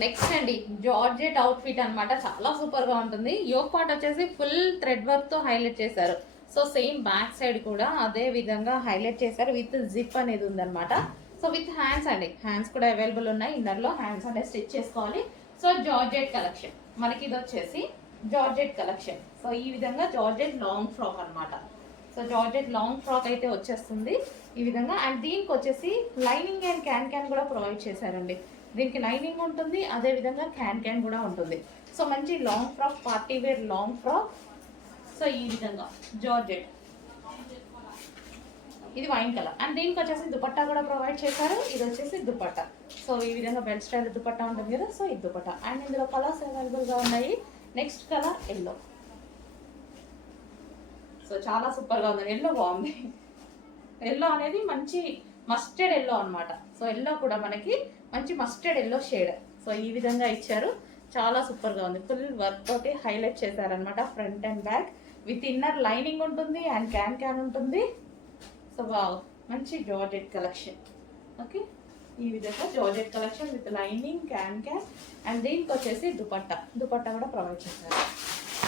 Next అండి georgette outfit అన్నమాట. చాలా సూపర్ గా ఉంటుంది. యోక్ పార్ట్ వచ్చేసి ఫుల్ థ్రెడ్ వర్క్ తో హైలైట్ చేశారు. సో సేమ్ బ్యాక్ సైడ్ కూడా అదే విధంగా హైలైట్ చేశారు. విత్ జిప్ అనేది ఉందన్నమాట. సో విత్ హ్యాండ్స్ అండి, హ్యాండ్స్ కూడా అవైలబుల్ ఉన్నాయి. ఇన్నర్ లో హ్యాండ్స్ అనేది స్టిచ్ చేసుకోవాలి. సో జార్జెట్ కలెక్షన్ మనకి ఇది వచ్చేసి జార్జెట్ కలెక్షన్. సో ఈ విధంగా జార్జెట్ లాంగ్ ఫ్రాక్ అన్నమాట. సో జార్జెట్ లాంగ్ ఫ్రాక్ అయితే వచ్చేస్తుంది ఈ విధంగా. అండ్ దీనికి వచ్చేసి లైనింగ్ అండ్ క్యాన్ కూడా ప్రొవైడ్ చేశారండి. దీనికి లైనింగ్ ఉంటుంది, అదే విధంగా క్యాన్ కూడా ఉంటుంది. సో మంచి long frock, party wear long frock. So ఈ విధంగా జార్జెట్, ఇది వైన్ కలర్. అండ్ దీనికి వచ్చేసి దుపట్టా కూడా ప్రొవైడ్ చేశారు. ఇది వచ్చేసి దుపట్టా. సో ఈ విధంగా బెల్ట్ స్టైల్ దుపట్టా ఉంటుంది కదా, సో ఇది దుపట్టా. అండ్ ఇందులో కలర్స్ అవైలబుల్గా ఉన్నాయి. Next colour yellow. సో చాలా సూపర్గా ఉంది. ఎల్లో బాగుంది. ఎల్లో అనేది మంచి మస్టర్డ్ ఎల్లో అన్నమాట. సో ఎల్లో కూడా మనకి మంచి మస్టర్డ్ ఎల్లో షేడ్. సో ఈ విధంగా ఇచ్చారు. చాలా సూపర్గా ఉంది. ఫుల్ వర్క్ తోటి హైలైట్ చేశారనమాట. Front and back with inner lining ఉంటుంది అండ్ క్యాన్ ఉంటుంది. సో వావ్, మంచి జార్జెట్ కలెక్షన్. ఓకే, ఈ విధంగా georgette collection with lining can and దీనికి వచ్చేసి దుపట్టా కూడా ప్రొవైడ్ చేశారు.